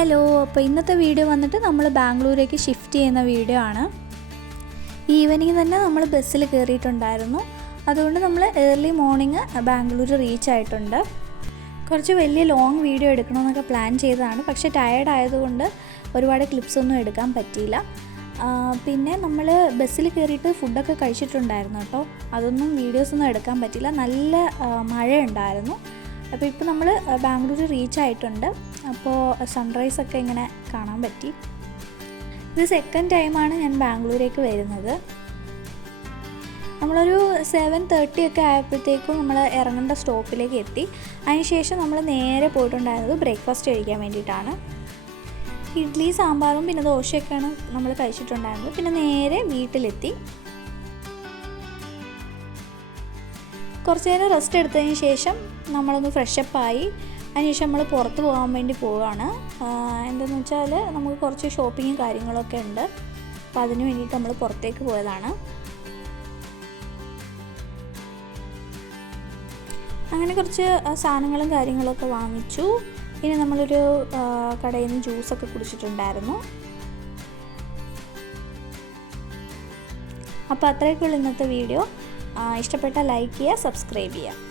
Hello, അപ്പോൾ ഇന്നത്തെ video വന്നിട്ട് നമ്മൾ ബാംഗ്ലൂരേക്ക് ഷിഫ്റ്റ് ചെയ്യുന്ന വീഡിയോ ആണ്. ഈവനിങ് തന്നെ നമ്മൾ ബസ്സിൽ കയറിയിട്ടുണ്ടായിരുന്നു. അതുകൊണ്ട് നമ്മൾ ഏർലി മോർണിംഗ് ബാംഗ്ലൂർ റീച്ച് ആയിട്ടുണ്ട്. കുറച്ച് വലിയ ലോങ് വീഡിയോ എടുക്കണമെന്നൊക്കെ പ്ലാൻ ചെയ്തതാണ്. പക്ഷേ ടയേർഡ് ആയതുകൊണ്ട് ഒരുപാട് ക്ലിപ്സൊന്നും എടുക്കാൻ പറ്റിയില്ല. പിന്നെ നമ്മൾ ബസ്സിൽ കയറിയിട്ട് ഫുഡൊക്കെ കഴിച്ചിട്ടുണ്ടായിരുന്നു കേട്ടോ. അതൊന്നും വീഡിയോസൊന്നും എടുക്കാൻ പറ്റില്ല. നല്ല മഴയുണ്ടായിരുന്നു. അപ്പോൾ ഇപ്പോൾ നമ്മൾ ബാംഗ്ലൂർ റീച്ച് ആയിട്ടുണ്ട്. അപ്പോൾ സൺറൈസൊക്കെ ഇങ്ങനെ കാണാൻ പറ്റി. ഇത് സെക്കൻഡ് ടൈമാണ് ഞാൻ ബാംഗ്ലൂരേക്ക് വരുന്നത്. നമ്മളൊരു 7:30 ഒക്കെ ആയപ്പോഴത്തേക്കും നമ്മൾ ഇറങ്ങേണ്ട സ്റ്റോപ്പിലേക്ക് എത്തി. അതിനുശേഷം നമ്മൾ നേരെ പോയിട്ടുണ്ടായിരുന്നത് ബ്രേക്ക്ഫാസ്റ്റ് കഴിക്കാൻ വേണ്ടിയിട്ടാണ്. ഇഡ്ഡലി സാമ്പാറും പിന്നെ ദോശയൊക്കെയാണ് നമ്മൾ കഴിച്ചിട്ടുണ്ടായിരുന്നത്. പിന്നെ നേരെ വീട്ടിലെത്തി. കുറച്ച് നേരം റെസ്റ്റ് എടുത്തതിന് ശേഷം നമ്മളൊന്ന് ഫ്രഷപ്പായി. അതിനുശേഷം നമ്മൾ പുറത്ത് പോകാൻ വേണ്ടി പോവുകയാണ്. എന്താണെന്ന് വെച്ചാൽ നമുക്ക് കുറച്ച് ഷോപ്പിങ്ങും കാര്യങ്ങളൊക്കെ ഉണ്ട്. അപ്പോൾ അതിന് വേണ്ടിയിട്ട് നമ്മൾ പുറത്തേക്ക് പോയതാണ്. അങ്ങനെ കുറച്ച് സാധനങ്ങളും കാര്യങ്ങളൊക്കെ വാങ്ങിച്ചു. പിന്നെ നമ്മളൊരു കടയിൽ നിന്ന് ജ്യൂസൊക്കെ കുടിച്ചിട്ടുണ്ടായിരുന്നു. അപ്പോൾ അത്രയൊക്കെയുള്ള ഇന്നത്തെ വീഡിയോ. ഇഷ്ടപ്പെട്ടാൽ ലൈക്ക് ചെയ്യുക, സബ്സ്ക്രൈബ് ചെയ്യുക.